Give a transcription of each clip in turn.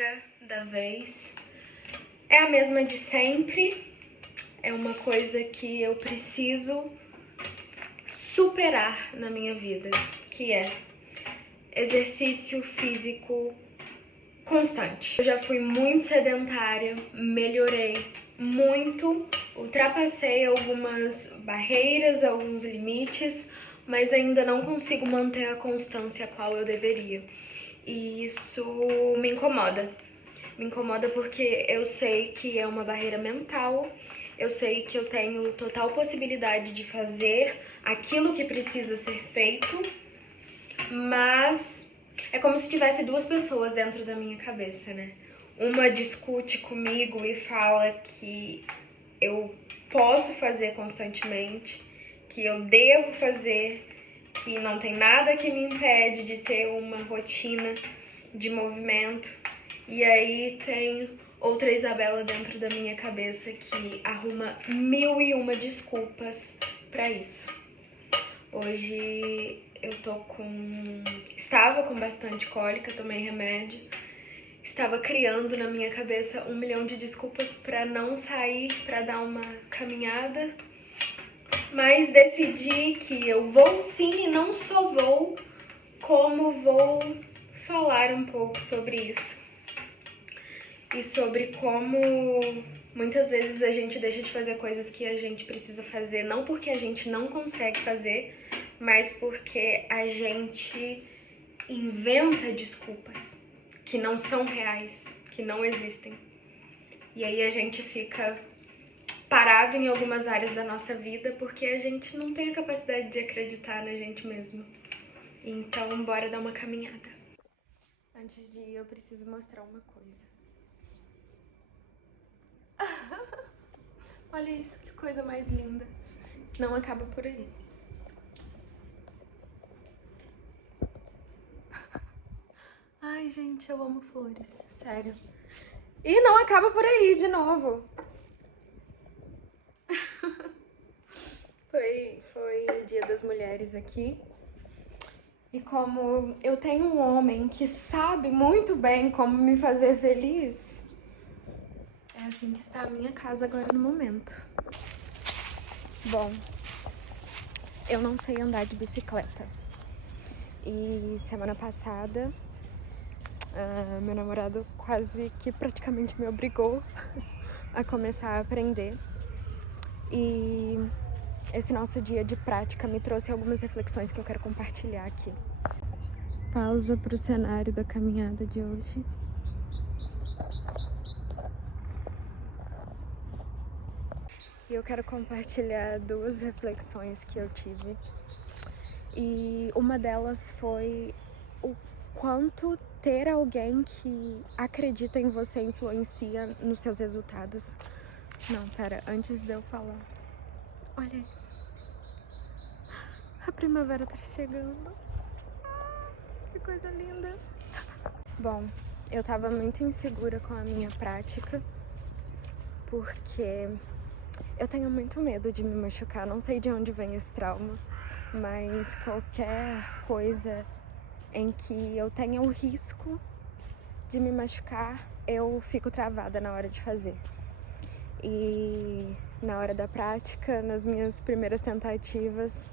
regra da vez é a mesma de sempre. É uma coisa que eu preciso superar na minha vida, que é exercício físico constante. Eu já fui muito sedentária, melhorei muito, ultrapassei algumas barreiras, alguns limites, mas ainda não consigo manter a constância a qual eu deveria. E isso me incomoda. Me incomoda porque eu sei que é uma barreira mental, eu sei que eu tenho total possibilidade de fazer aquilo que precisa ser feito, mas é como se tivesse duas pessoas dentro da minha cabeça, né? Uma discute comigo e fala que eu posso fazer constantemente, que eu devo fazer, que não tem nada que me impede de ter uma rotina de movimento. E aí tem outra Isabela dentro da minha cabeça que arruma 1001 desculpas pra isso. Hoje eu estava com bastante cólica, tomei remédio. Estava criando na minha cabeça 1 milhão de desculpas pra não sair, pra dar uma caminhada. Mas decidi que eu vou sim e não só vou, como vou falar um pouco sobre isso. E sobre como muitas vezes a gente deixa de fazer coisas que a gente precisa fazer, não porque a gente não consegue fazer, mas porque a gente inventa desculpas que não são reais, que não existem. E aí a gente fica parado em algumas áreas da nossa vida porque a gente não tem a capacidade de acreditar na gente mesmo. Então, bora dar uma caminhada. Antes de ir, eu preciso mostrar uma coisa. Olha isso, que coisa mais linda. Não acaba por aí. Ai, gente, eu amo flores, sério. E não acaba por aí de novo. Foi o Dia das Mulheres aqui. E como eu tenho um homem que sabe muito bem como me fazer feliz, é assim que está a minha casa agora no momento. Bom, eu não sei andar de bicicleta. E semana passada, meu namorado quase que praticamente me obrigou a começar a aprender. E esse nosso dia de prática me trouxe algumas reflexões que eu quero compartilhar aqui. Pausa para o cenário da caminhada de hoje. E eu quero compartilhar duas reflexões que eu tive. E uma delas foi o quanto ter alguém que acredita em você influencia nos seus resultados. Não, pera, antes de eu falar. Olha isso. A primavera tá chegando. Que coisa linda. Bom, eu tava muito insegura com a minha prática, porque eu tenho muito medo de me machucar. Não sei de onde vem esse trauma, mas qualquer coisa em que eu tenha o risco de me machucar, eu fico travada na hora de fazer. E na hora da prática, nas minhas primeiras tentativas,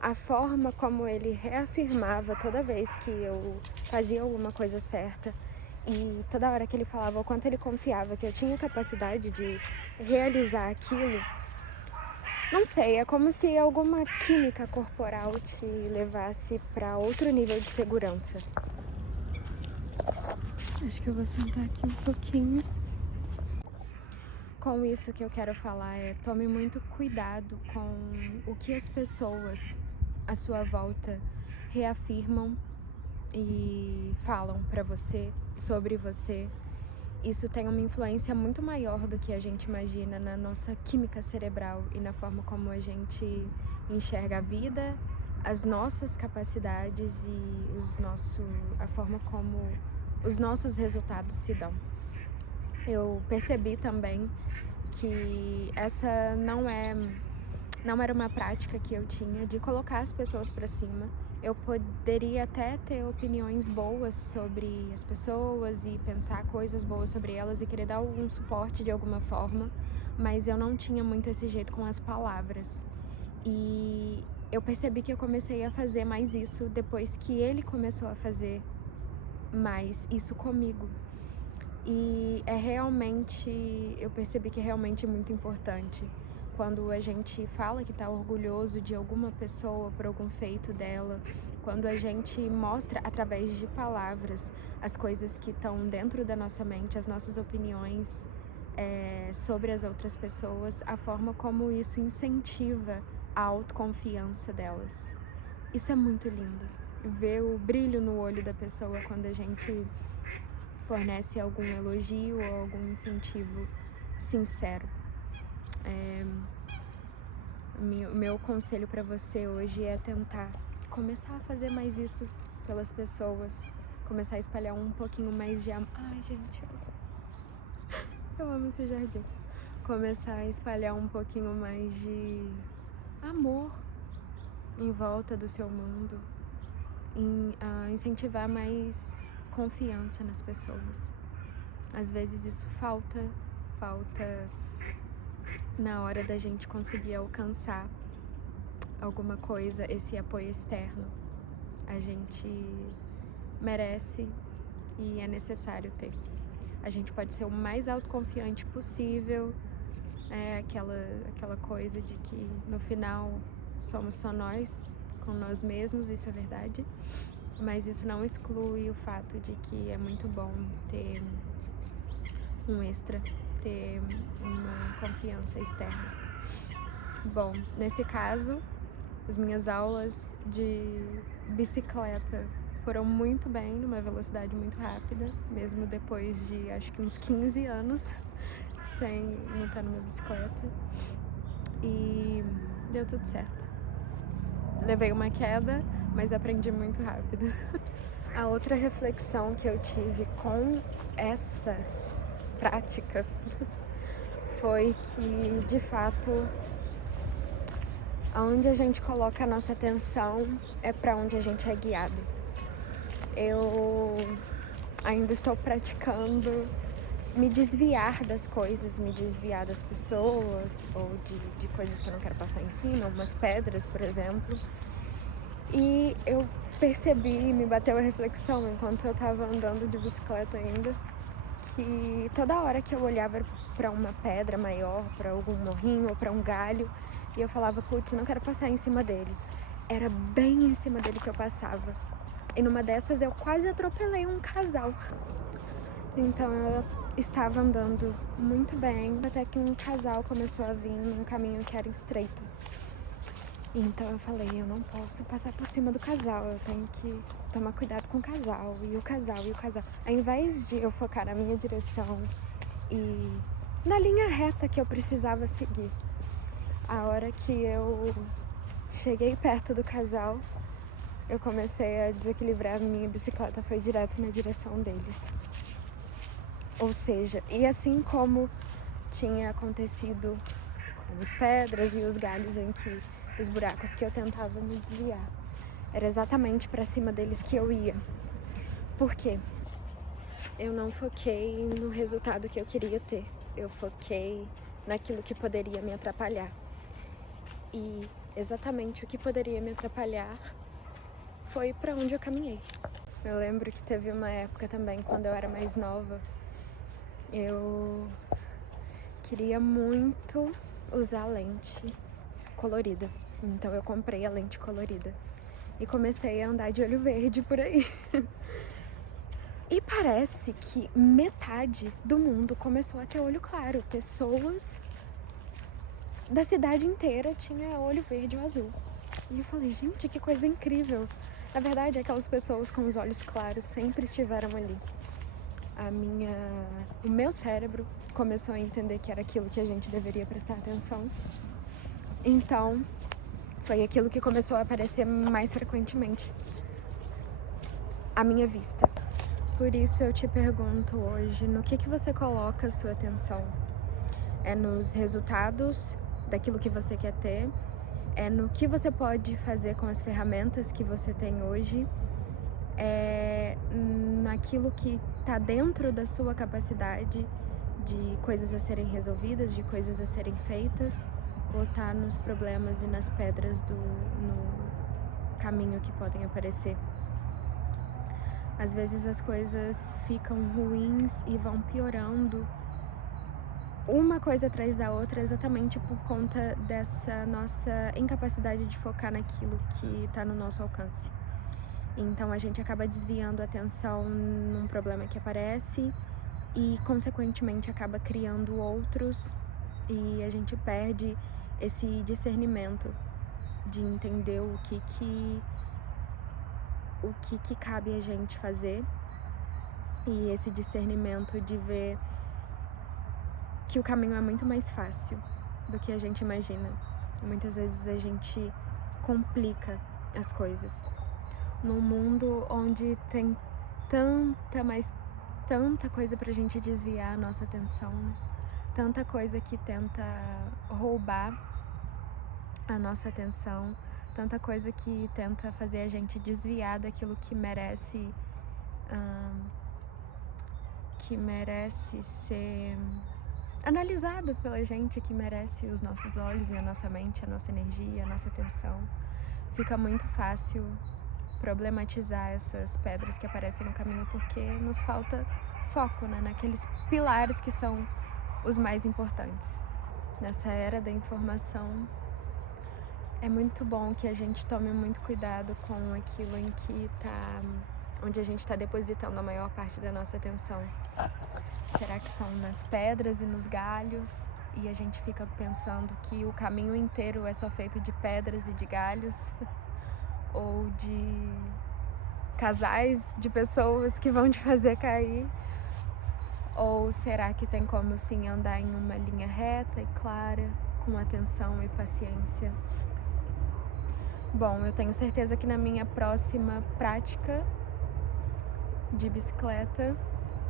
a forma como ele reafirmava toda vez que eu fazia alguma coisa certa e toda hora que ele falava o quanto ele confiava que eu tinha capacidade de realizar aquilo, não sei, é como se alguma química corporal te levasse para outro nível de segurança. Acho que eu vou sentar aqui um pouquinho. Com isso, o que eu quero falar é: tome muito cuidado com o que as pessoas à sua volta reafirmam e falam pra você, sobre você. Isso tem uma influência muito maior do que a gente imagina na nossa química cerebral e na forma como a gente enxerga a vida, as nossas capacidades e a forma como os nossos resultados se dão. Eu percebi também que essa não era uma prática que eu tinha de colocar as pessoas pra cima Eu poderia até ter opiniões boas sobre as pessoas e pensar coisas boas sobre elas e querer dar algum suporte de alguma forma, mas eu não tinha muito esse jeito com as palavras. E eu percebi que eu comecei a fazer mais isso depois que ele começou a fazer mais isso comigo. E eu percebi que é realmente muito importante quando a gente fala que tá orgulhoso de alguma pessoa por algum feito dela, quando a gente mostra através de palavras as coisas que estão dentro da nossa mente, as nossas opiniões sobre as outras pessoas, a forma como isso incentiva a autoconfiança delas. Isso é muito lindo. Ver o brilho no olho da pessoa quando a gente fornece algum elogio ou algum incentivo sincero. O meu conselho para você hoje é tentar começar a fazer mais isso pelas pessoas, começar a espalhar um pouquinho mais de amor. Ai, gente, eu amo esse jardim. Começar a espalhar um pouquinho mais de amor em volta do seu mundo, incentivar mais confiança nas pessoas. Às vezes isso falta na hora da gente conseguir alcançar alguma coisa, esse apoio externo. A gente merece e é necessário ter. A gente pode ser o mais autoconfiante possível, aquela coisa de que no final somos só nós, com nós mesmos, isso é verdade, mas isso não exclui o fato de que é muito bom ter um extra, ter uma confiança externa. Bom, nesse caso, as minhas aulas de bicicleta foram muito bem, numa velocidade muito rápida, mesmo depois de acho que uns 15 anos sem montar numa bicicleta. E deu tudo certo. Levei uma queda, mas aprendi muito rápido. A outra reflexão que eu tive com essa prática foi que, de fato, aonde a gente coloca a nossa atenção é para onde a gente é guiado. Eu ainda estou praticando me desviar das coisas, me desviar das pessoas ou de coisas que eu não quero passar em cima, algumas pedras, por exemplo. E eu percebi, me bateu a reflexão enquanto eu estava andando de bicicleta ainda, que toda hora que eu olhava para uma pedra maior, para algum morrinho ou para um galho, e eu falava, putz, não quero passar em cima dele. Era bem em cima dele que eu passava. E numa dessas eu quase atropelei um casal. Então eu estava andando muito bem, até que um casal começou a vir num caminho que era estreito. Então eu falei, eu não posso passar por cima do casal, eu tenho que tomar cuidado com o casal, e o casal, e o casal. Ao invés de eu focar na minha direção e na linha reta que eu precisava seguir, a hora que eu cheguei perto do casal, eu comecei a desequilibrar, a minha bicicleta foi direto na direção deles. Ou seja, e assim como tinha acontecido com as pedras e os galhos os buracos que eu tentava me desviar, era exatamente para cima deles que eu ia. Por quê? Eu não foquei no resultado que eu queria ter. Eu foquei naquilo que poderia me atrapalhar. E exatamente o que poderia me atrapalhar foi para onde eu caminhei. Eu lembro que teve uma época também, quando eu era mais nova, eu queria muito usar lente colorida. Então eu comprei a lente colorida e comecei a andar de olho verde por aí. E parece que metade do mundo começou a ter olho claro. Pessoas da cidade inteira tinham olho verde ou azul. E eu falei, gente, que coisa incrível. Na verdade, aquelas pessoas com os olhos claros sempre estiveram ali. O meu cérebro começou a entender que era aquilo que a gente deveria prestar atenção. Então, foi aquilo que começou a aparecer mais frequentemente à minha vista. Por isso eu te pergunto hoje, no que você coloca a sua atenção? É nos resultados daquilo que você quer ter? é no que você pode fazer com as ferramentas que você tem hoje, naquilo que está dentro da sua capacidade de coisas a serem resolvidas, de coisas a serem feitas, ou tá nos problemas e nas pedras no caminho que podem aparecer. Às vezes as coisas ficam ruins e vão piorando uma coisa atrás da outra, exatamente por conta dessa nossa incapacidade de focar naquilo que está no nosso alcance. Então a gente acaba desviando a atenção num problema que aparece e, consequentemente, acaba criando outros, e a gente perde esse discernimento de entender o que cabe a gente fazer, e esse discernimento de ver que o caminho é muito mais fácil do que a gente imagina. Muitas vezes a gente complica as coisas. Num mundo onde tem tanta coisa pra gente desviar a nossa atenção, né? Tanta coisa que tenta roubar a nossa atenção, tanta coisa que tenta fazer a gente desviar daquilo que merece ser analisado pela gente, que merece os nossos olhos e a nossa mente, a nossa energia, a nossa atenção. Fica muito fácil problematizar essas pedras que aparecem no caminho, porque nos falta foco, né, naqueles pilares que são os mais importantes. Nessa era da informação, é muito bom que a gente tome muito cuidado com aquilo onde a gente está depositando a maior parte da nossa atenção. Será que são nas pedras e nos galhos? E a gente fica pensando que o caminho inteiro é só feito de pedras e de galhos? Ou de casais de pessoas que vão te fazer cair? Ou será que tem como sim andar em uma linha reta e clara, com atenção e paciência? Bom, eu tenho certeza que na minha próxima prática de bicicleta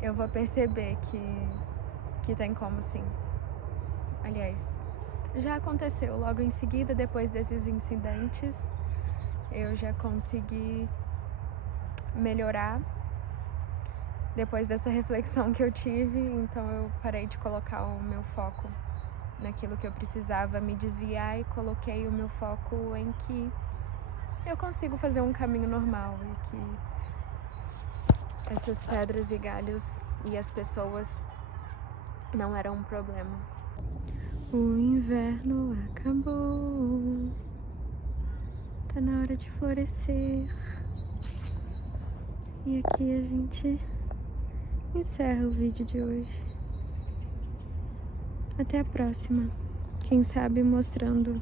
eu vou perceber que tem como sim. Aliás, já aconteceu logo em seguida, depois desses incidentes, eu já consegui melhorar depois dessa reflexão que eu tive, então eu parei de colocar o meu foco naquilo que eu precisava me desviar e coloquei o meu foco em que eu consigo fazer um caminho normal e que essas pedras e galhos e as pessoas não eram um problema. O inverno acabou, tá na hora de florescer. E aqui a gente encerra o vídeo de hoje. Até a próxima. Quem sabe mostrando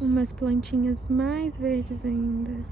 umas plantinhas mais verdes ainda.